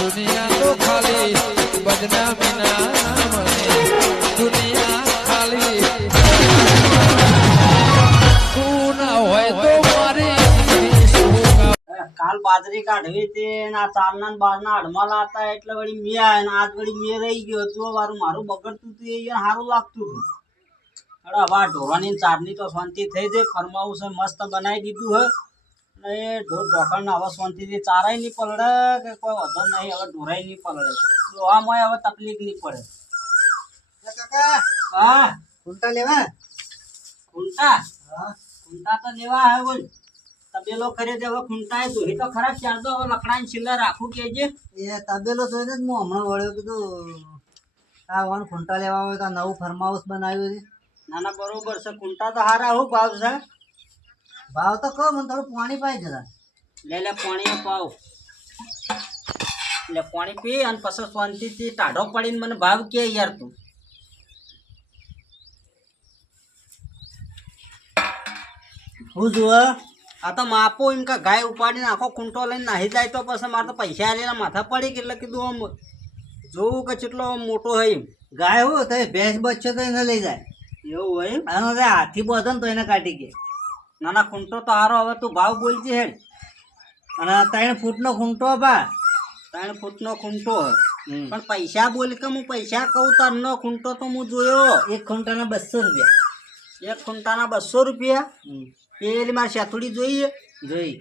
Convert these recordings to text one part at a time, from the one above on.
દુનિયા તો ખાલી બદનામી ના નામને દુનિયા ખાલી તું ના હોય તો મારી કાલ બાજરી કાઢવી તે ના ચારના બારના અડમાલા હતા એટલે વળી મેં આયા ને આજ વળી મેં રહી ગયો તો મારું બગડતું હતું એ સારું લાગતું હતું. અરે હવે ઢોરાની ચારની તો શાંતિ થઈ જાય. ફરમાવું છે મસ્ત બનાવી દીધું હે અને એ ઢોર ઢોકળને હવે શાંતિથી ચારાય નહીં પલળે કે કોઈ વધો નહીં. હવે ઢોરાય નહીં પલળે દોવામાં હવે તકલીફ નહીં પડે. કાકા હા ખૂંટા લેવા ખૂંટા ખૂંટા તો લેવા હે બોલ. તબેલો કરે છે હવે ખૂંટા એ જોઈ તો ખરાબ ચાર તો હવે લકડાની છેલ્લા રાખું કેજે. એ તબેલો જોઈને જ હું હમણાં વળ્યો કીધું આ વન ખૂંટા લેવા હોય તો આ નવું ફાર્મ હાઉસ બનાવ્યું છે. ના ના બરોબર છે. ખૂંટા તો હારા હું ભાવ છે. ભાવ તો કહો મને થોડું પાણી પાઈ જરા. લે લે પાણી પાવ એટલે પાણી પી અને પછી શાંતિથી ટાઢો પડીને મને ભાવ કે યાર તું. હું જુઓ આ તો માપો એમ કે ગાય ઉપાડીને આખો ખૂંટો લઈને નાહી જાય તો પછી મારે તો પૈસા આલેલા માથા પડી કે એટલે કીધું આમ જોવું કે કેટલો મોટો હોય એમ. ગાય હું તો ભેંસ બચ્ચો તો એને લઈ જાય. એવું હોય એમ. આનો જે હાથી બધો ને તો એને કાઢી ગયા. ના ના ખૂંટો તો હારો. હવે તું ભાવ બોલજે હેડ. અને 3 ફૂટનો ખૂંટો બા 3 ફૂટનો ખૂંટો પણ પૈસા બોલ કે હું પૈસા કહું તારનો ખૂંટો તો હું જોયો. એક ખૂંટાના 200 રૂપિયા. એક ખૂંટાના 200 રૂપિયા. પેલી મારી શેતુડી જોઈએ જોઈ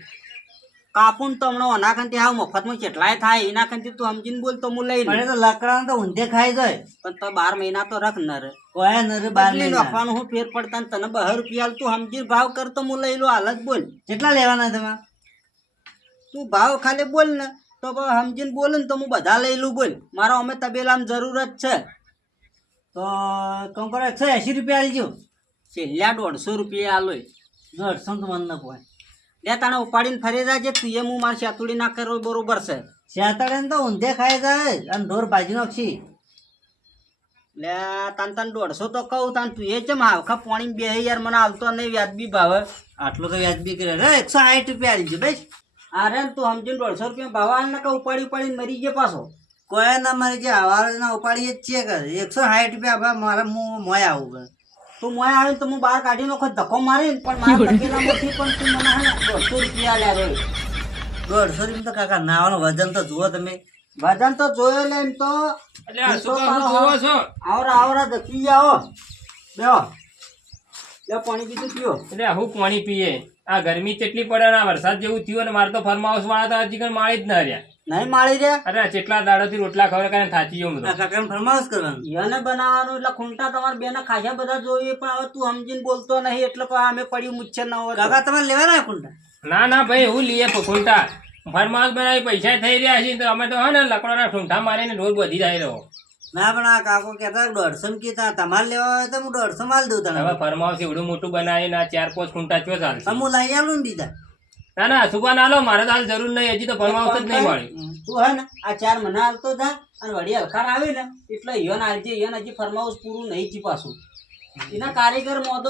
કાપુન તો હમણાં અનાખંતી હાવ મફતમાં કેટલાય થાય એના ખંતી તું સમજીને બોલ તો હું લઈ લઉં. પણ એ તો લકડાને તો ઊંધે ખાઈ જાય. પણ તો 12 મહિના તો રખ ન રે. કોઈ ન રે 12 મહિના. નાખવાનું હું ફેર પડતા ને તને 12 રૂપિયા આલ તું સમજીને ભાવ કર તો હું લઈ લઉં. હાલ જ બોલ કેટલા લેવાના તમે? તું ભાવ ખાલી બોલ ને તો સમજીને બોલ ને તો હું બધા લઈ લઉં. બોલ મારો અમે તબેલામાં જરૂરત છે તો કમ કરો 180 રૂપિયા આલજો. છેલ્લા 150 રૂપિયા આલો. 150 તો મને ન પોય. લે તને ઉપાડીને ફરી જાય તું એ હું મારી શેતુડી ના કરો બરોબર છે. શેતાડે તો ઊંધે ખાઈ જાય અને ઢોર ભાજી નાખશી. લે તન 150 તો કહું તને તું એ ચમ આવખા પાણી બે યાર મને આવતો નહીં વ્યાજબી ભાવ. આટલો તો વ્યાજબી કરે રે 160 રૂપિયા આલજો બસ. અરે તું સમજીને 150 રૂપિયા ભાવ આલ ને કે ઉપાડીને મરી ગયા પાછો. કોઈ ના મારી જે આવાજ ના ઉપાડીએ જ છીએ કરે 160 રૂપિયા ભાવ મારે હું મોય આવું કરે. તું મોય આવે તો હું બહાર કાઢી નાખો ધક્કો મારી પણ મારા તકેલામાંથી પણ તું મને હે ને 200 રૂપિયા લે રે. 150 રૂપિયા તો કાકા નાવાનું વજન તો જુઓ તમે. વજન તો જોયો લે એમ તો. આવરા દકી આવો બેહો. લે પાણી પીધું પીઓ. એટલે હું પાણી પીએ આ ગરમી કેટલી પડે ને વરસાદ જેવું થયું ને મારે તો ફાર્મ હાઉસ વાળા તો હજી કઈ માળી જ ના રહ્યા. નહીં માળી રે. અરે કેટલા દાડોથી રોટલા ખવડે કાંઈ થાચી ગયો આ કાકાને ફરમાશ કરવાનું. એને બનાવવાનું એટલે ખૂંટા તમારે બેને ખાસા બધા જોઈએ પણ હવે તું સમજીને બોલતો નહીં એટલે અમે પડ્યું મુચ્છે ન હોય. કાકા તમારે લેવાના કુંડા? ના ના ભાઈ હું લઈએ ખૂંટા ફાર્મ હાઉસ બનાવી પૈસા થઈ રહ્યા છે તો અમે તો હે ને લકડાના ઠૂંઠા મારીને રોજ વધી જાય રહ્યો. ના પણ આ કાકો કહેતા 150 કીધા તમારે લેવા હોય તો હું 150 માલ દઉં તને. હવે ફાર્મ હાઉસ એવડું મોટું બનાવીને આ 4-5 ખૂંટા ચો ચાલશે. હું લઈ આવું ને બીજા. ના ના સુબા ના લો મારે તો હાલ જરૂર નહીં. હજી તો ફાર્મ હાઉસ જ નહીં મળી. તું હે ને આ 4 મહિના હાલતો જા અને વળી હલકાર આવી ને એટલે ઈયોન હાલજે. ઈયોન હજી ફાર્મ હાઉસ પૂરું નહીં જી પાછું. એના કારીગર મોદો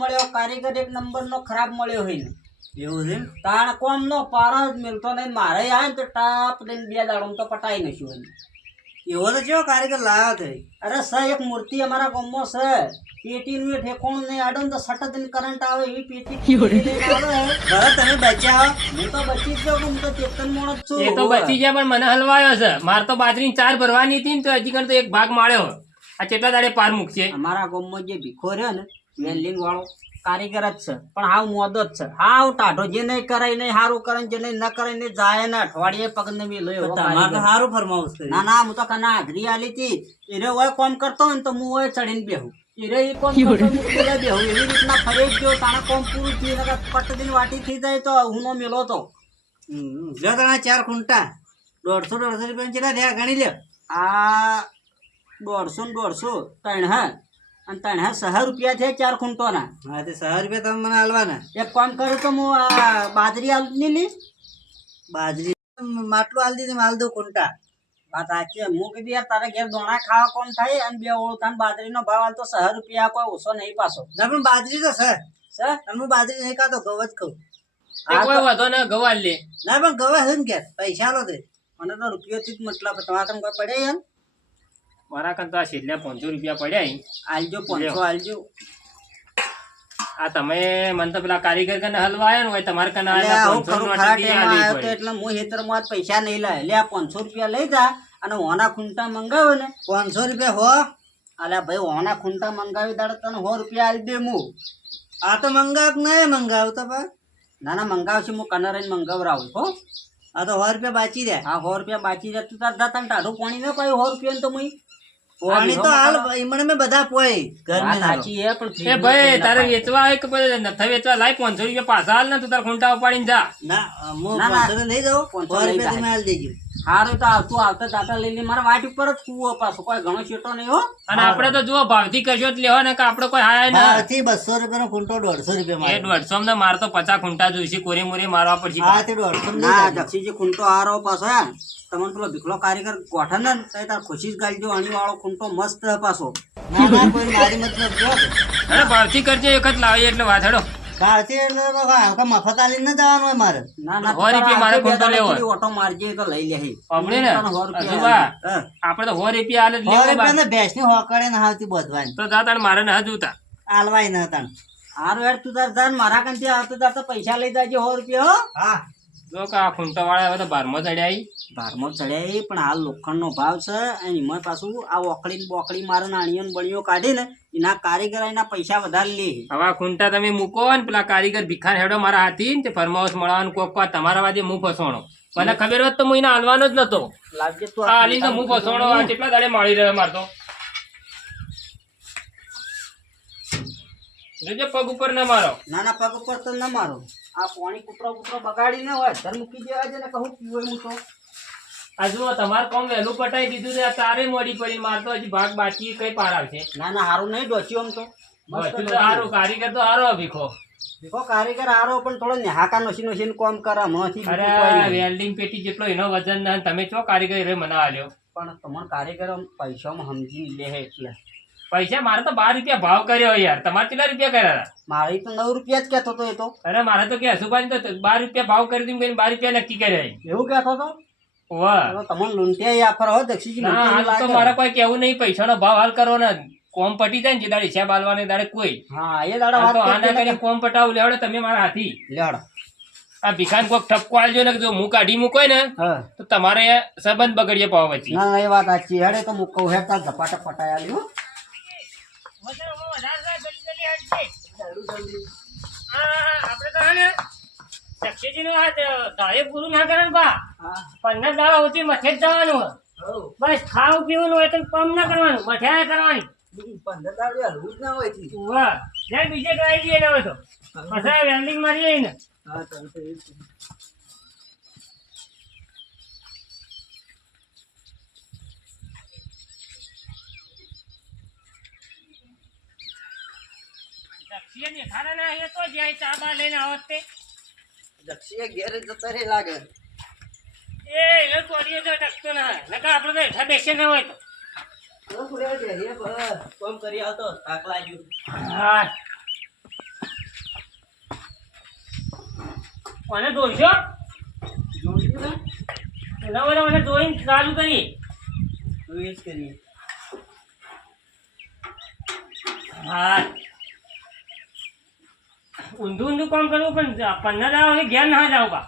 મળ્યો કારીગર એક નંબરનો ખરાબ મળ્યો હોય ને. એવું છે તાણ કોમ નો પારો જ મિલતો નહીં. મારે આવે ને તો ટાપ લઈને 2 દાડો તો પટાઈ નાખ્યું. એવો તો કેવો કારીગર લાવ્યો તે? અરે સર એક મૂર્તિ અમારા ગામમાં છે. પેટીનું એ ઠેકોણું નહીં આડો ને તો સટત દિન કરંટ આવે એવી પેટી બરાબર તમે બચ્યા હું તો બચી જ ગયો. હું તો ચેતન મોણ જ છું. એ તો બચી ગયા પણ મને હલવાયો છે. મારે તો બાજરીની 4 ભરવાની હતી ને તો હજી કણ તો એક ભાગ માળ્યો. આ કેટલા દાડે પાર મૂકશે? અમારા ગામમાં જે ભીખો રહ્યો ને વેલ્ડિંગ વાળો કારીગર જ છે પણ હાવ મોદો જ છે. હાવ ટાઢો જે નહીં કરાય નહીં સારું કરે જે નહીં ન કરે નહીં જાય ને અઠવાડિયે પગ ને બી લઈ. તમારે તો સારું ફરમાવું છે. ના ના હું તો કના હાજરી આલી હતી. એને હોય કોમ કરતો હોય ને તો હું હોય ચડીને બેહું. એને એ કોમ કરતો હું પેલા બેહું. એવી રીતના ફરી ગયો તાણે કોમ પૂરું થયું. પટદીન વાટી થઈ જાય તો હું નો મેલો તો. જો તમે 4 ખૂંટા 150 રૂપિયા કેટલા થયા ગણી લ્યો. આ 150 3 હે અને 3 હે 6 રૂપિયા છે 4 ખૂંટોના. હા તે 6 રૂપિયા તમે મને હાલવાના. એક કામ કરે તો હું આ બાજરી આલ ની લી બાજરી માટલું હાલ દીધી હાલ દઉં ખૂંટા. વાત સાચી. હું કીધું યાર તારે ઘેર દોણા ખાવા કોમ થાય અને 2 ઓળખાણ બાજરીનો ભાવ હાલ તો 6 રૂપિયા કોઈ ઓછો નહીં પાછો. ના પણ બાજરી તો છે છે અને હું બાજરી નહીં ખાતો ઘઉં જ ખાઉં. કોઈ વાંધો ને ગવાલ લે. ના પણ ગવા છે ને કે પૈસા લો તે મને તો રૂપિયોથી જ મતલબ તમારા કન કોઈ પડે યાર મારા કાન તો આ છેલ્લા 500 રૂપિયા પડ્યા ઈ. આલજો 500 આલજો આ તમે મને તો પેલા કારીગર કને હલવા આયા ને હોય તમારે કને એટલે આયા આવું 500 ખરું નો ખરા અટકી ટાઈમમાં આલી આવ્યો તો પડી. એટલે હું હેતરમાં આજ પૈસા નહીં લાવે લે આ 500 રૂપિયા લઈ જા અને ઓના ખૂંટા મંગાવે ને 500 રૂપિયા હો અલ્યા ભાઈ ઓના ખૂંટા મંગાવી દાડે તને 100 રૂપિયા આલી દે હું આ તો મંગાવ કે નહીં મંગાવતો પણ ના ના મંગાવશે હું કનરાઈને મંગાવરાવું હો આ તો 100 રૂપિયા બાચી રહ્યા હા 100 રૂપિયા બાકી જાય તું તાર જાતા ટાઢું પાણી ન પાયું 100 રૂપિયા તો મુઈ પાણી તો હાલ ઈમણે મેં બધા પોય ઘર વાત મેં સાચી હે પણ એ ભાઈ તારે વેચવા આવે કે પછી નથી વેચવા લાય 500 રૂપિયા પાછા હાલ ને તું તાર ખૂંટા ઉપાડીને જા. ના હું ના, ના. 500 લઈ જાઉં 500 100 લઈ રૂપિયા તમે જાય. હાલ દેજો હારું તો આવતું આવતા દાતા લઈ લે મારા વાટ ઉપર જ કૂવો પાછો કોઈ ઘણો છેટો નહીં હો અને આપણે તો જુઓ ભાવથી કરશો જ લેવા ને કે આપણે કોઈ હાય ના ભાવથી 200 રૂપિયાનો ખૂંટો 150 રૂપિયા એ મારે 150 ને મારે તો 50 ખૂંટા જોઈશે કોરી મોરી મારવા પડશે. હા તે 150 લઈ ના જાજો. દક્ષીજી ખૂંટો હારો પાછો હે તમને પેલો ભીખલો કારીગર ગોઠે ને તો તાર ખુશી જ ગાલજો અણી વાળો ખૂંટો મસ્ત હે પાછો ના ના કોઈ મારી મતલબ જો અરે ભાવથી કરજે એક જ લાવીએ એટલે વાત હેડો. કાલથી એટલે તો હલકા મફત આલીને ન જવાનું હોય મારે ના ના 100 રૂપિયા મારે ખૂંટો લેવો હોય. ઓટો મારજે તો લઈ લે આપણે ને હજુબા આપણે તો 100 રૂપિયા હાલે જ 100 લેવું બા. રૂપિયા ને ભેંસની હોકળે ન આવતી બોધવાની તો જા તાણ મારે ના જોતા. આલવાય ન તાણ હારું યાર તું તાર જાન મારા કંથી આવતો જાતો પૈસા લઈ જાજે 100 રૂપિયા હો હા જો કે આ ખૂંટા વાળા હવે તો 12મો ચડ્યા ઈ. બારમો ચડ્યા પણ હાલ લોખંડનો ભાવ છે અને એમાં પાછું આ ઓકળી બોકળી મારે નાણીઓ ને બળીઓ કાઢી ને એના કારીગર એના પૈસા વધારે લે હવે આ ખૂંટા તમે મૂકો ને પેલા કારીગર ભીખાન હેડો મારા હાથી ને તે ફરમાઉસ મળવાનું કોક કો તમારા વાજે હું ફસોણો મને ખબર હોત તો હું એને હાલવાનો જ નતો. લાવજે તું આ હાલીને તો હું ફસોણો આ કેટલા દાડે મળી રહ્યો મારતો જોજે પગ ઉપર ના મારો. નાના પગ ઉપર તો ન મારો આ પાણી કૂતરો કૂતરો બગાડી ન હોય ધર મૂકી દેવા છે ને કહું પીવો હું તો આ જુઓ તમારે કોમ વહેલું પટાઈ દીધું છે આ તારે મોડી પડી મારતો હજી ભાગ બાકી કઈ પાર આવશે. ના ના હારું નહીં ડોચ્યું આમ તો મસ્ત બસ તો હારું કારીગર તો હારો ભીખો. દેખો કારીગર હારો પણ થોડો નેહાકા નોસી નોસીને કોમ કરે હમણાંથી બીજું અરે કોઈ નહીં. વેલ્ડિંગ પેટી જેટલો એનો વજન ના તમે ચો કારીગર રે મને આલ્યો. પણ તમારે કારીગર આમ પૈસામાં સમજી લે હે એટલે પૈસા મારે તો 12 રૂપિયા ભાવ કર્યો યાર તમારે કેટલા રૂપિયા કર્યા હતા? મારે તો 9 રૂપિયા જ કહેતો હતો એ તો અરે મારે તો કે હસુભાઈ તો 12 રૂપિયા ભાવ કરી દીધું 12 રૂપિયા નક્કી કર્યા. એવું કહેતો હતો વાહ હવે તમને લૂંટ્યા આફર હો દક્ષીજી ના હાલ તો મારે કોઈ કેવું નહીં પૈસાનો ભાવ હાલ કરવો ને કોમ પટી જાય ને જે દાડે હિસાબ આલવાને દાડે કોઈ હા એ દાડા આ તો વાત આના કરી કરીને કોમ પટાવું લેવડે તમે મારા હાથી. લેડ આ ભીખાન કોક ઠપકો આલજો ને જો હું કાઢી મૂકોય ને હા તો તમારે સંબંધ બગડીએ પાવ વચ્ચે. ના ના એ વાત સાચી હેડે તો હું કહું હેડ તાર ઝપાટા પટાઈ આલ્યો આપણે તો હે ને સક્ષીજીનું આ ગાય પૂરું ના કરે ને બા હા 15 દાડા સુધી મઠે જ જવાનું હોય. બસ ખાવું પીવાનું હોય તો કામ ના કરવાનું મઠ્યા કરવાની. 15 દાડે હલવું જ ના હોય થી વાહ જાય બીજે ગાય જઈએ ને હવે તો પછી વેલ્ડિંગ મારી ને હા ચાલશે એ જ. દક્ષિયા ને ખાના ના એ તો જાય ચાબા લઈને આવત તે દક્ષીએ ઘેર જતા રે લાગે એ તોડીએ તો ટકતો ના નકા આપણે તો હેઠા બેસે ના હોય તો કોમ કરી આવતો થાક લાગ્યું હા કોને દોડશો જોયું ને મને દોઈને ચાલુ કરી તો એ જ કરીએ હા ઊંધું ઊંધું કામ કરવું પણ 15 દાડા ઘેર ના જાવ બા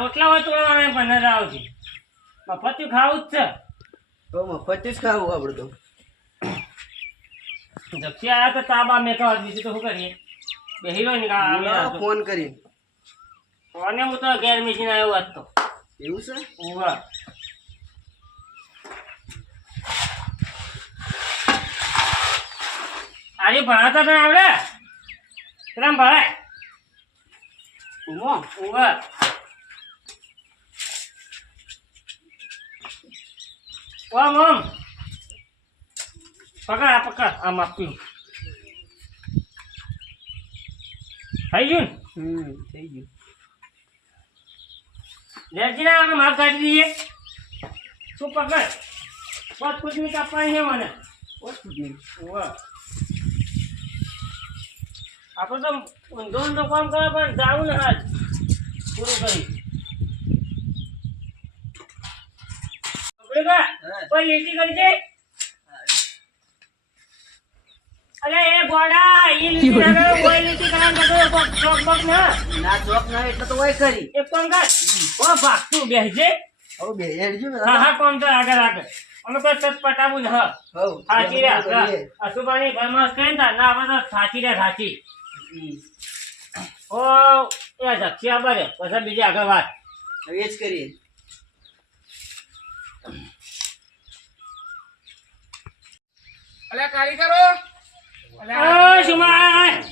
રોટલા હોય તો 15 દાડા છે મફત ખાવું જ છે તો મફત જ ખાવું આપણે તો જક્ષી આયા તો તાબા મેં કહો બીજું તો શું કરીએ બેહી રહ્યો ને ફોન કરી કોને હું તો ઘેર મિશીન આવ્યો હોત તો એવું છે ઉવા આજે ભણાતા તને આવડે કેમ ભણાય ઉમો ઉવા ઓમ ઓમ પકડ આમ આપ્યું થઈ ગયું થઈ ગયું લેજી ના આપણે માફ કાઢી દઈએ શું પકડ બસ કુછ નહીં કાપવાની છે મને ઉવા આપણે તો ઊંધો ઊંધો કામ કરે પણ જાવું ને હાલ પૂરું કરી બરોબર કોઈ લીટી કરી છે અરે એ ગોડા ઈ લીટી ના કરે કોઈ લીટી કરવાનું બધું ચોક બોક ના ના ચોક ના એટલે તો વય કરી એક કામ કર ઓ ભાગતું બેસજે હવે બે હેડજો ને હા કોમ તો આગળ અમે કોઈ ચટપટાવું ને હા હવ સાચી રે અશુભાની ઘરમાં કઈ ના ના અમે તો સાચી રે સાચી ઓ એ જક્ષી આબરે પછી બીજી આગળ વાત હવે જ કરીએ અલ્યા કારીગરો ઓ સુમાય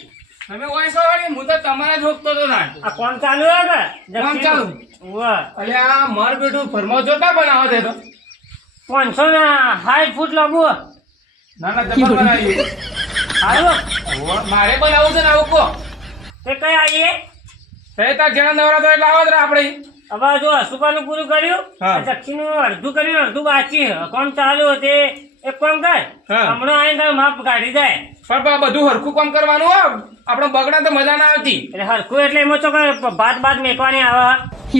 તમે ઓય છો વાળી હું તો તમારા જોગતો તો ના આ કોણ ચાલુ હે કે કોણ ચાલુ? વાહ અલ્યા માર બેટું ફરમાવ જોતા બનાવો દે તો 560 ફૂટ લાંબુ ના ના જબર બનાવ્યું હારું મારે બનાવવું છે ને આવું કો તે કઈ આવીએ તે તાર જેના નવરા તો એટલે આવો જ રે આપણે હવે જો અશુભાનું પૂરું કર્યું હા. દક્ષિણનું અડધું કર્યું અડધું બાકી કોણ ચાલુ તે એક કામ કર હા. હમણાં આવીને તારું માપ કાઢી જાય પણ બધું હરખું કામ કરવાનું હો આપણે બગડા તો મજા ના આવતી એટલે હરખું એટલે એમાં તો કઈ ભાત મેકવાની આવે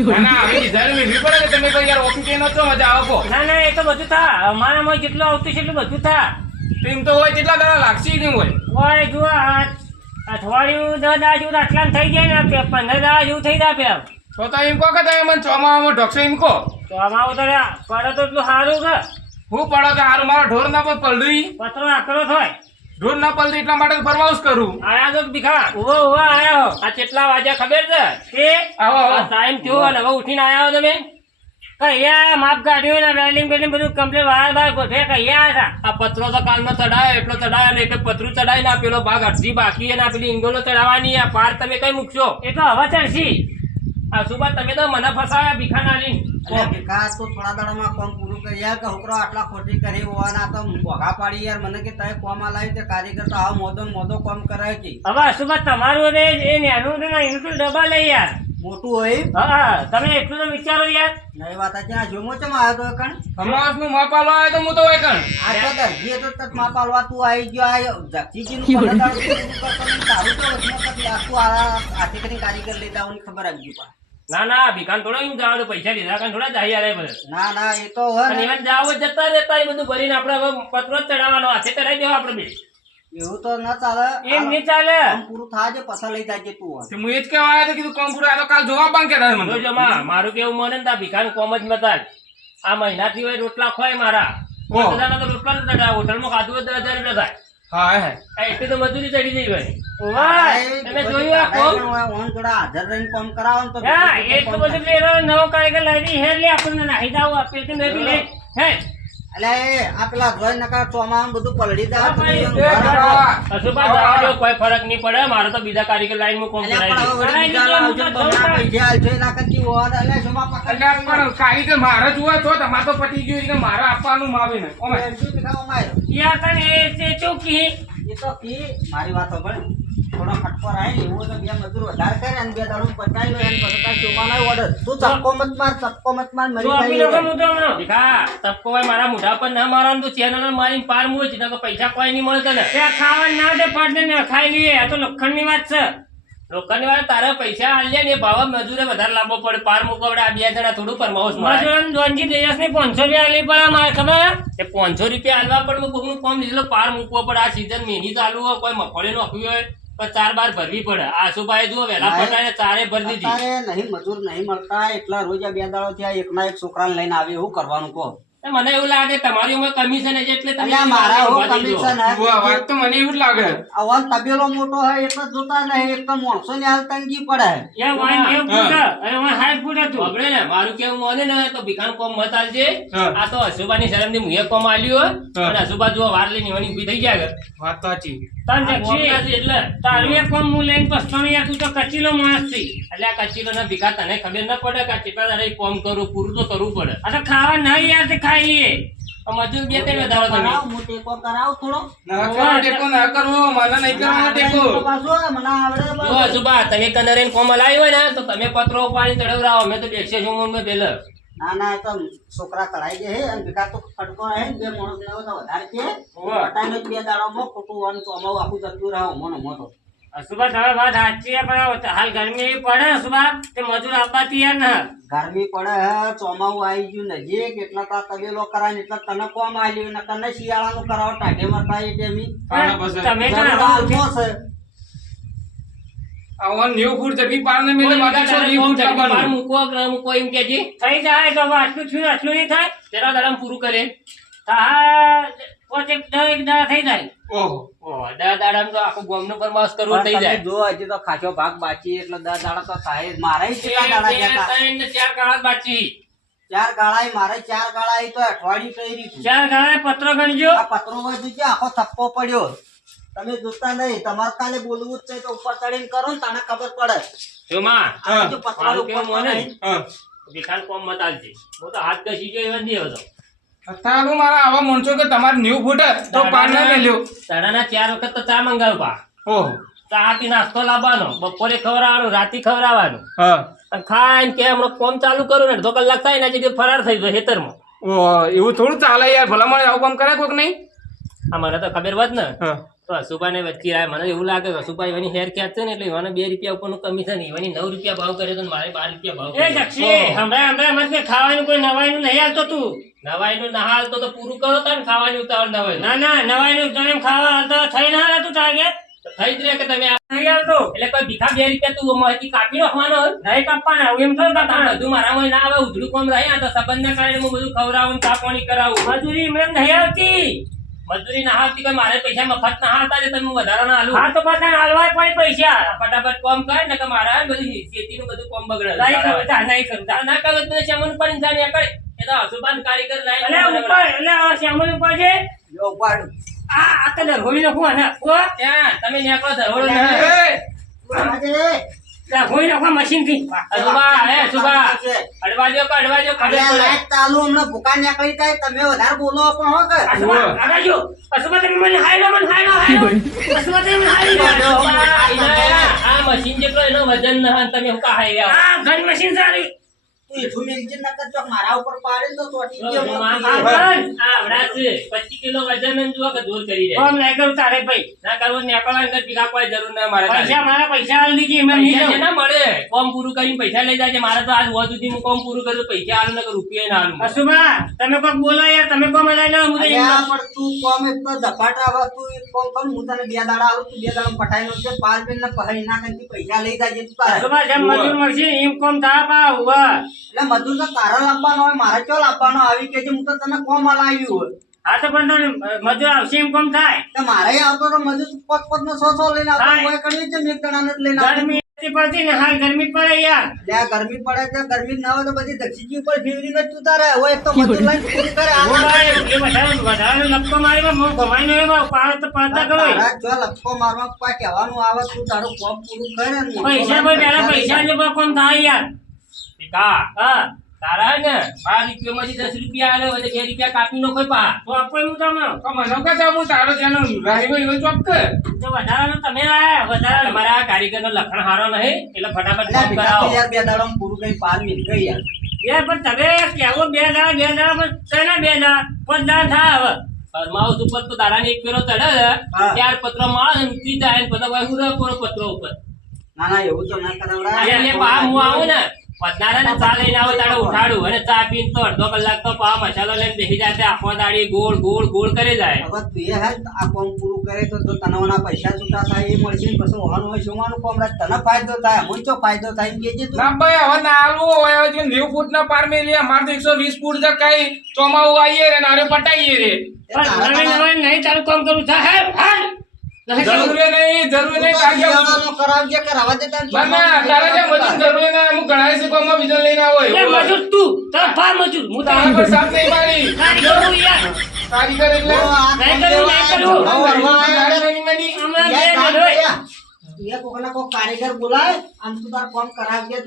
ના ના આવી ડિઝાઇન લેવી પડે ને તમે કોઈ યાર ઓફિસે નો છો મજા આવો કો ના ના એ તો બધું થા અમારામાં જેટલું આવતું છે એટલું બધું થા એમ તો હોય કેટલા દાડા લાગશે નહીં હોય ઓય જુઓ અઠવાડિયું 10 દાડા જેવું આટલા થઈ જાય ને 15 દાડા જેવું થઈ જાય પેમ તો એમ કહો કે તમે મને ચોમામાં ઢોકશો એમ કહો તો અમારું તો પડે તો એટલું સારું કે હું પડો તો હારું મારા ઢોર ના પણ પલડી પતરો આકરો થાય ઢોર ના પલડી એટલા માટે ફરવાઉસ કરું આયા તો ભીખા ઉભો આયા હો આ કેટલા વાગ્યા ખબર છે તે આવો, આવો. ટાઈમ થયો અને હવે ઉઠીને આયા હો તમે કયા માપ કાઢ્યું ને વેલ્ડિંગ બેલ્ડિંગ બધું કમ્પ્લીટ બહાર ગોઠવે કયા હતા આ પતરો તો કાલનો ચડાયો એટલો ચડાયો ને એક પતરું ચડાય ને પેલો ભાગ અડધી બાકી અને પેલી ઇંગોલો ચડાવવાની આ પાર તમે કઈ મૂકશો એ તો હવે ચડશી આ સુબા તમે તો મને ફસાયા ભીખા નાલી અલ્યા વિકાસ તો થોડા દાડામાં કામ પૂરું કરી યાર કે છોકરો આટલા ખોટી કરી હોવાના તો ભોગા પાડી યાર મને કે તય કોમ લાવી તે કારીગર તો આવ મોદો કામ કરાય છે હવે અશુભા તમારું રે એ નેનું ને એનું તો ડબલ લઈ યાર મોટું હોય હા તમે એટલું તો વિચારો યાર નવી વાત છે આ જોમો ચમ આવ્યો તો કણ હમણાં નું માપાલો આવે તો હું તો હોય કણ આ તો દરજીએ તો તત માં પાલવા તું આવી ગયો આ જક્ષીજી નું તારું તો વચમાં આખું આથી કરીને કારીગર લેતા આવવાની ખબર આવી ગઈ ના ના ભીખાન થોડા એમ જાવ તો પૈસા લીધા કારણ થોડા જાય યાર બધે ના ના એ તો હોય અને ને. એમાં જાવ જતા રહેતા એ બધું ભરીને આપણે હવે પત્રો જ ચડાવવાનો હાથે ચડાવી દેવા આપણે બે એવું તો ન ચાલે એમ નહીં ચાલે કામ પૂરું થાય છે પછી લઈ જાય તું હોય હું એ જ કહેવા આવ્યો તો કીધું કામ પૂરું આ તો કાલ જોવા પણ કહેતા મને જોજો માં મારું કેવું મને ને તા ભીખાન કોમ જ મતાલ આ મહિનાથી હોય રોટલા ખોય મારા ઓહ. બધાના તો રોટલા નતા થાય હોટલમાં ખાધું હોય તો 1000 રૂપિયા થાય હા હે આ એટલી તો મજૂરી ચડી જઈ ભાઈ હા, તમે એ જોયું આ કોમ પણ હોય, ઓન જોડે હાજર રહીને કામ કરાવો ને તો હા બીજું એટલું કામ બધું થાય. પેલો નવો કારીગર લાવી હેર લે આપણને નાહી દાવ આપે તો મેં બી લે હે અલ્યા એ આ પેલા જોઈ નકા ચોમામાં બધું પલળી જાય તો એ બીજું ઘર કરવા. અશુભા જવા દો, કોઈ ફરક નહીં પડે મારે તો બીજા કારીગર લાઈન માં કોમ અલ્યા પણ હવે કરાવી વળી બીજા લાવજો, બંને પૈસા આલજો એના કરતી ઓર અલ્યા શોમાં પકડી એટલે પણ કારીગર મારે જોવા છો તમારે તો પતી ગયું છે કે મારે આપવાનું માવે ને ઓમે. શું દેખાવામાં આવ્યો? યાર તને તે ચોકી એ તો કી મારી વાત સાંભળ. થોડો ખટકો રાય ને એવું તો બે મજૂર વધારે કરે અને બે દાડો પતાઈ લો એને પછી કાંઈ શોમાં ના ઓર્ડર તું ચપ્પો મત માર મરી તો આપી જાય લોકો હું તો હમણાં ભીખા તબકો હોય મારા મોઢા પર ના મારા તો ચેનલ મારીને પાર મૂળ છે નકર પૈસા કોઈ નહીં મળે તને તે ખાવા ના દે પાડ ને ખાઈ લઈએ આ તો લોખંડની વાત છે લોખંડની વાત તારે પૈસા આલ્યા ને એ ભાવ મજૂરે વધારે લાવવો પડે પાર મૂકવડે આ બે જણા થોડું પરમાઉસ મળે દોનજી દેસ ને 500 રૂપિયા આલી પડે મારે ખબર એ 500 રૂપિયા આલવા પણ હું કોકનું કોમ લીધેલો પાર મૂકવો પડે આ સીઝન મહિની ચાલુ હોય કોઈ મગફળી નોખવી હોય પણ 4 બાર ભરવી પડે આશુભાઈ જુઓ વહેલા પટાઈને ચારે ભરી દીધી અત્યારે નહીં મજૂર નહીં મળતા એટલા રોજ આ બે દાડો થયા એકના એક છોકરાને લઈને આવે એવું કરવાનું કહો એ મને એવું લાગે તમારી ઉંમર કમિશન છે એટલે તમે અલ્યા મારા હું કમિશન ઉવા, વાત તો મને એવું જ લાગે આવન તબેલો મોટો હોય એટલે જોતા નહીં એક તો માણસો ને હાલ તંગી પડે એ વાન એ ફૂટ અને વાન 60 ફૂટ હતું આપણે ને મારું કેવું મોને ને તો ભીખાન કોમ મત આલજે હા. આ તો અશુભાની શરમથી મુએ કોમ આલ્યું હા. અને અશુભા જો વાર લઈને ઈવાની ઊભી થઈ ગયા વાત તો સાચી તન જક્ષી એટલે તારું એક કોમ હું લઈને પસ્તાણી યાર તું તો કચીલો માણસ છે એટલે આ કચીલો ના ભીખા તને ખબર ન પડે કે આ કેટલા દાડા કોમ કરું પૂરું તો કરવું પડે આ તો ખાવા નહીં યાર તે ખાઈ લઈએ મજૂર બે ત્રણ વધારો તમે કરાવ, હું ટેકો કરાવ થોડો ના કરો ટેકો ના કરવો મને નહીં કરવાનો ટેકો પાછો મને આવડે જો બરાબર. અશુભા તમે કનરેન કોમ લાવી હોય ને તો તમે પત્રો પાણી ચડાવરાવો મેં તો 100 મેં પેલે ના ના એ તો છોકરા કઢાઈ જાય અને ભેગા તો ખટકો રહે ને બે માણસ ને તો વધારે છે હોવે. પટાઈને જ બે દાડામાં ખોટું વન તો અમારું આખું જતું રહે મોનો મોટો અશુભા તમે વાત સાચી છે પણ હાલ ગરમી એવી પડે અશુભા કે મજૂર આપવાથી યાર ને ગરમી પડે હે ચોમાવું આવી ગયું નજીક એટલે તો આ તબેલો કરાય એટલે તને કોમ આવ્યું ને તને શિયાળાનું કરાવો ટાઢે મરતા એ ટેમી તમે તો જરૂર હાલનો છે આવા 90 ફૂટ જગી પાર ને મેલે બાકી છો 20 ફૂટ બાર લાવવાનું મૂકો કે ન મૂકો એમ કેજી થઈ જાય તો હવે આટલું થયું આટલું નહીં થાય તેરા દાડામાં પૂરું કરે હા પોતે એક દાડા થઈ જાય ઓહો ઓહ, 10 દાડામાં તો આખું ગામનું પરમાસ કરવું થઈ જાય જો હજી તો ખાસો ભાગ બાકી એટલે 10 દાડા તો થાય જ. મારે બે, કેટલા દાડા જતા ત્રણ ને 4 ગાળા જ બાકી 4 ગાળાય મારે 4 ગાળાય તો અઠવાડિયું કરી દીધું. ચાર ગાળે પત્રો ગણજો આ પત્રો હોય તો ક્યાં આખો થપ્પો પડ્યો તમે જોતા નહીં તમારે કાલે બોલવું જ છે તો ઉપર ચડીને કરો ને તને ખબર પડે જો માં હા જો પતરા મારું ઉપર કેવું મને નહીં. હા વિખાન કોમ મત આલજે હું તો હાથ ઘસી ગયો એવા નહીં હતો અત્યારે મારા આવા માણસો કે તમારે 90 ફૂટ જ તો પાર ના મેલ્યો દાડાના 4 વખત તો ચા મંગાવ્યો પા ઓહો ચાથી નાસ્તો લાવવાનો બપોરે ખવડાવવાનું રાતે ખવડાવવાનું હા અને ખાઈને કે હમણાં કોમ ચાલુ કરું ને 2 કલાક થાય ને જગ્યાએ ફરાર થઈ ગયો ખેતરમાં ઓહો એવું થોડું ચાલે યાર ભલા મને આવું કામ કરે કોક નહીં આ મને તો ખબર હોત ને હા તો અશુભાને વચ્ચે આવ્યા મને એવું લાગે કે અશુભાઈ એની હેર ખેંચશે ને એટલે એને 2 રૂપિયા ઉપરનું કમિશન એની 9 રૂપિયા ભાવ કરે તો મારે 12 રૂપિયા ભાવ એ જક્ષી હમણાં મત કે ખાવાનું કોઈ નવાઈનું નહીં આવતો તું નવાઈનું ના હાલતો તો પૂરું કરો તા ને ખાવાની ઉતાવળ નવાઈ ના ના નવાઈનું તને ખાવા હાલતો થઈ ના હાલે તું તાગે થઈ જ રહે કે તમે આ- નહીં આવતો એટલે કોઈ ભીખા 2 રૂપિયા તું માહિતી કાપી રાખવાનો હોય નહીં કાપવાના હું એમ થોડું પણ કાપવાના બધું મારામાં ના આવે ઉધડું કોમ રહે આ તો સંબંધના કારણે હું બધું ખવડાવું ચા પાણી કરાવું મજૂરી એમ નહીં આવતી મજૂરી ના આવતી કે મારે પૈસા મફત ના આવતા છે તમે વધારાના આલુ હા તો પાછા હાલવાય પડે પૈસા ફટાફટ કોમ કર ને કે મારા બધું ખેતીનું બધું કોમ બગડે નહીં કરતા નહીં કરતા ના કરે તો શમન પણ જાણ્યા કરે એ તો અશુભાન કારીગર એટલે લાઈન ઉપર એટલે આ શ્યામલ ઉપર છે જો ઉપાડું. આ તો ધરહોળી નાખું અને ત્યાં તમે નેકળો ધરોડો ને આજે ધરહોળી નાખવા મશીન થી અશુભા હે અશુભા છે. અડવાજો અરે ખબર આ પડે લાઈટ ચાલુ હમણાં ભૂકા નીકળી જાય તમે વધારે બોલો પણ હો કે આગળ જો અશુભા તમે મને હાયલો અશુભા તમે મને હાયલો આ મશીન જેટલો એનો વજન ન હોય તમે હું કાહે આ ગન મશીન સારી તું એઠું મેલજે નકર ચોક મારા ઉપર પાડે તો ચોટી ગયો આ મોટી. આવડા છે 25 કિલો વજન ને જુઓ કે દૂર કરી દે કોમ નહીં કરું તારે ભાઈ ના કરવું નેકળવાની અંદર ભીખા કોઈ જરૂર ના મારે પૈસા મારા પૈસા આલી દીધી એમ નહીં પૈસા દઉં. ના મળે કોમ પૂરું કરીને પૈસા લઈ જાય મારે તો આજ હોવા સુધી હું કોમ પૂરું કરું પૈસા આલું ને રૂપિયા ના આલું અશુભા તમે કોક બોલો યાર તમે કોમ લઈ લો હું તો એમ અલ્યા, કહું. પણ તું કોમ એક તો ઝપાટા હવે તું એક કોમ કર હું તને 2 દાડા આલું તું 2 દાડા પટાઈ નો છે 5 બેન ને પહાઈ ના કંઈ પૈસા લઈ જાય તું તારે અશુભા જેમ મજૂર મળશે એમ કોમ થા પા હુવા એટલે મજૂર તો તારે લાવવાનો હોય મારે ક્યાં લાવવાનો આવી કે હું તો તને કોમ હલાવ્યું હોય હા તો પણ તને મજૂર આવશે એમ કોમ થાય તો મારે આવતો તો મજૂર 5 નો 100 લઈને આવતો હા. હોય કરીએ છે એક જણાને જ લઈને આવતો. ગરમી એટલી પડતી ને હાલ ગરમી પડે યાર એટલે આ ગરમી પડે છે ગરમી ના હોય તો બધી દક્ષિણજી ઉપર ફેરવીને જ તું તારે હોય એક તો મજૂર લઈને પૂરી કરે આ હું ભાઈ એ વધારે લપકો મારી હું ભમાઈ નો એમાં પાડ તો પડતા કરોય તારા જો લપકો મારવા કોઈ કહેવાનું આવે તું તારું કોમ પૂરું કરે ને પૈસા ભાઈ પેલા પૈસા જે કોમ થાય યાર ભીખા હા તારા હે ને 12 રૂપિયામાંથી 10 રૂપિયા આલે એટલે 2 રૂપિયા કાપી નો કોઈ પા તો આપો હું તમને તો મને કા જાવું તારો જેનો રાહીવો એવો ચોક કે તો વધારાનું તમે આયા વધારાનું તમારા કારીગરનો લખણ હારો નહીં એટલે ફટાફટ એટલે કોમ ભીખા તો કરાવો યાર 2 દાડામાં પૂરું કરી પાર મિલ ગઈ યાર યાર પણ તમે કેવો 2 દાડા પણ કઈના 2 દાડા 5 દાડા થાય હવે ફરમાઉસ ઉપર તો દાડાને એક ફેરો ચડે છે હા. ત્યાર પત્ર માળે ને ઉતરી જાય ને પછી હું રહે પૂરો પત્રો ઉપર ના ના એવું તો ના કરાવડાય એટલે પા હું આવું ને વધારે ને ચા લઈને આવો તારે ઉઠાડું અને ચા પીને તો અડધો કલાક તો પા મસાલો લઈને બેસી જાય આખો દાડી ગોળ ગોળ ગોળ કરે જાય હવે તું એ હાલ આ કોમ પૂરું કરે તો જો તનવાના પૈસા છૂટા થાય એ મળશે ને પછી ઓહન હોય સોવાનું કોમ રાખ તને ફાયદો થાય અમને ચો ફાયદો થાય એમ કહેજે તું ના ભાઈ હવે ના આલવું હોય હવે જે 90 ફૂટ ના પાર મેલી અમાર તો 120 ફૂટ જ કઈ ચોમાવું આવીએ રે નારે પટાઈએ રે પણ નવી નવી નહીં તારું કામ કરું થાય હાલ જરૂરી નહીં કાઢી આવું. શિયાળાનો કરાવજે કે રવા દે તને ના ના તારે જે મજૂર જરૂરી ના હું ગણાય છે કોમમાં બીજો લઈને આવો એ મજૂર તું તો પા મજૂર હું તારા તો પર સાપ નહીં મારી કારીગર હું યાર કારીગર એટલે નહીં કરું હમણાં જે નડોય. એ કોકના કોક કારીગર બોલાય આમ તું તાર કોમ કરાવજે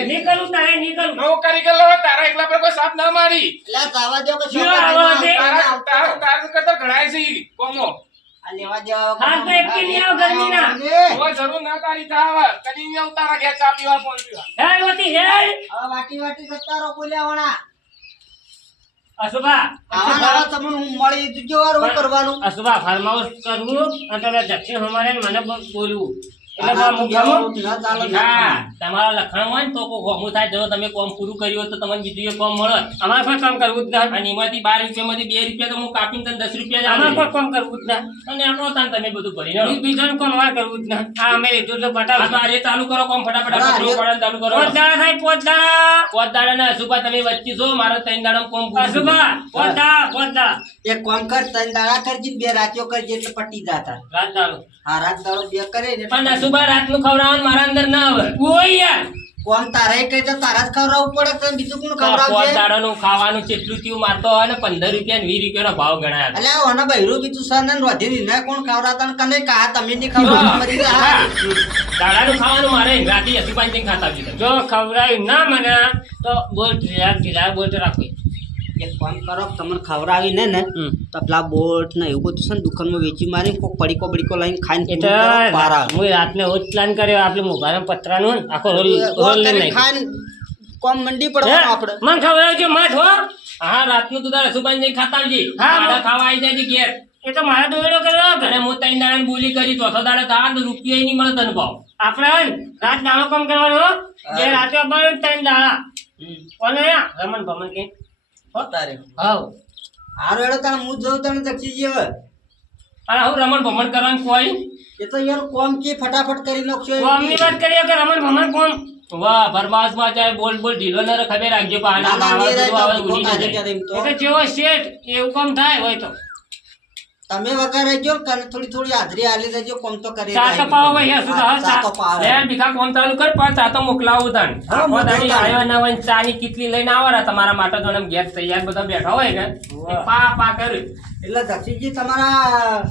નહીં કરું તારે નહીં કરું નવો કારીગર લાવો તારા એકલા પર કોઈ સાપ ના મારી એટલે જવા દો કે શું આવા દે? તારા કરતા ગણાય છે ઈ કોમો આ લેવા દેવા હા તો એક કે નહીં આવ ગરમીના કોઈ જરૂર ના તારી થાવ કદી ને ઉતારા ગયા ચા પીવા ફોન પીવા હેડ વતી હેડ હવે વાટી વાટી કરતા રહો બોલ્યા વણા અશુભા આવા તમને હું મળી તું કેવા રું કરવાનું અશુભા ફાર્મ હાઉસ કરવું અને તમે દક્ષિણ અમારે મને બોલવું એટલે આ હું કેવું ના ચાલે હા તમારા લખાણ હોય ને તો કોઈ ગોમું થાય જો તમે કામ પૂરું કર્યું હોય તો તમને બીજું એક કામ મળે અમારે કોઈ કામ કરવું જ ના અને એમાંથી 12 રૂપિયામાંથી 2 રૂપિયા તો હું કાપીને તને 10 રૂપિયા અમારે કોઈ કામ કરવું જ ના અને આપણો તાન તમે બધું ભરી બીજાનું કામ અમારે કરવું જ ના આ અમે લીધું તો બતાવ અરે ચાલુ કરો કામ ફટાફટ ચાલુ કરો પોત દાડા થાય પોત દાડા ના અશુભા તમે વચ્ચે છો મારો 3 દાડા કામ પૂરું અશુભા પોત દાડા એક કામ કર તન દાડા કરજી બે રાત્યો કરજે એટલે પટી જાતા રાત દાડો હા રાત દાડો બે કરે ને પણ અશુભા રાતનું ખવડાવવાનું મારા અંદર ના આવે ઓય યાર કોમ તારે કઈ તો તારા જ ખવડાવવું પડે તો બીજું કોણ પોત ખવડાવશે દાડાનું ખાવાનું કેટલું થયું મારતો હોય ને 15 રૂપિયા ને 20 રૂપિયાનો ભાવ ગણાય અલ્યા ઓના બૈરું બીજું સર ને રોધી ને કોણ ખવડાવતા ને કને કા તમે ની ખવડાવ મરી જા દાડાનું ખાવાનું મારે રાતે અશુભાઈ ખાતા આવજો જો ખવડાવી ના મને તો બોલ ઢીલા બોલ રાખો એક કામ કરો તમને ખવડાવી ને તો પેલા બોટ ને એવું બધું છે ને દુકાનમાં વેચી મારી કોક પડીકો બડીકો લઈને ખાઈને એ તો બહાર આવે હું રાતને જ પ્લાન કર્યો આપણે મોબાઈલ પતરાનું આખો રોલ લઈને ખાઈને કોમ મંડી પડવાનું આપણે મને ખવડાવજો મત હો હા રાતનું તું તારે અશુભાઈ ખાતા આવજે હા, દાડા ખાવા આવી જાય ઘેર એ તો મારા દોડો કર્યો અને હું 3 દાડા બોલી કરી ચોથો દાડો થા તો રૂપિયા નહીં મળે તને ભાવ આપણે રાત દાડો કામ કરવાનો બે રાતે આપણે 3 દાડા કોને રમણ ભમણ કે તારે હાવ હારો એડો તને હું જોઉં તને દક્ષી જેવ અને હું રમણ ભમણ કરવાનું કોઈ એ તો યાર કોમ કે ફટાફટ કરી નાખશો એમ કોમની વાત કરીએ કે રમણ ભમણ કોમ વાહ બરબાસમાં જાય બોલ ઢીલો ન રહે ખબર રાખજો પાણી ના, ના, બધું આવે, એ ઉડી ના કાજે જાય. કરે એમ તો. એ તો જેવો શેઠ એવું કામ થાય હોય તો તમે વગર રહેજો કને થોડી થોડી હાજરી આલી દેજો કોમ તો કરે ચા તો પાવો ભાઈ હસુ તો હા, ચા તો પાવો. લે ભીખા કોમ ચાલુ કર પણ ચા તો મોકલાવું તને હા, આખો દાડી મોકલાવું. આવ્યો ના હોય ને ચાની કીટલી લઈને આવવાના તમારા માટે તો એમ ઘેર તૈયાર બધા બેઠા હોય કે એ પા પા કરે એટલે દક્ષિણજી તમારા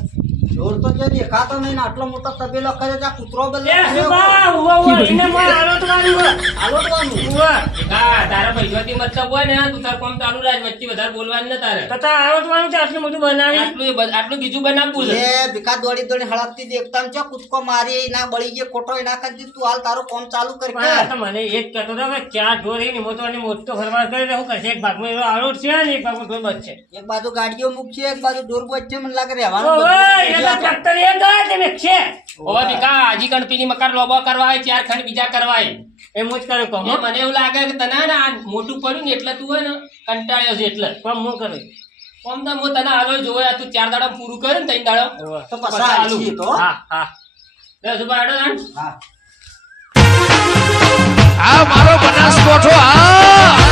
જોર તો જે દેખાતો નહીં ને આટલો મોટો તબેલો કરે છે આ કૂતરો બદલે એ સુબા ઉવા એને મોય આલોટવાનું આલોટવાનું. ઉવા હા તારા પૈસાથી મતલબ હોય ને તું તાર કોમ ચાલુ રાખ વચ્ચે વધારે બોલવાનું ન તારે તો આલોટવાનું છે આટલું બધું બનાવી આટલું બીજું બનાવવું છે લે ભીખા દોડી દોડી હળકતી દેખતા ને ચો કૂદકો મારી ના બળી ગયો ખોટો એના કરી તું હાલ તારું કોમ ચાલુ કરી પણ આ તો મને એ જ કહેતો હતો કે ચા ઢોરી ની મોટો અને મોટો ફરવા કરી હું કરશે એક ભાગમાં એવો આલોટ છે ને એક ભાગમાં ઢોર બચશે એક બાજુ ગાડીઓ મૂકશે એક બાજુ ડોર બોચ છે મને લાગે રહેવાનું ઓય એ તો બધું. ટ્રેક્ટર એક ગાય તમે છે ઓવા ભીખા આજી કણપીની મકાર લોબો કરવા હોય 4 ખંડ બીજા કરવા હોય એમ જ કરે કોમ એ મને એવું લાગે કે તને ને આ મોટું પડ્યું ને એટલે તું હોય ને કંટાળ્યો છે એટલે કોમ હું કરું કોમ તો હું તને હાલો જોયા તું 4 દાડા પૂરું કરે ને 3 દાડા તો પસા આલસી તો હા હા લે સુબા હેડો જાણ હા આ મારો બનાસકોઠો આ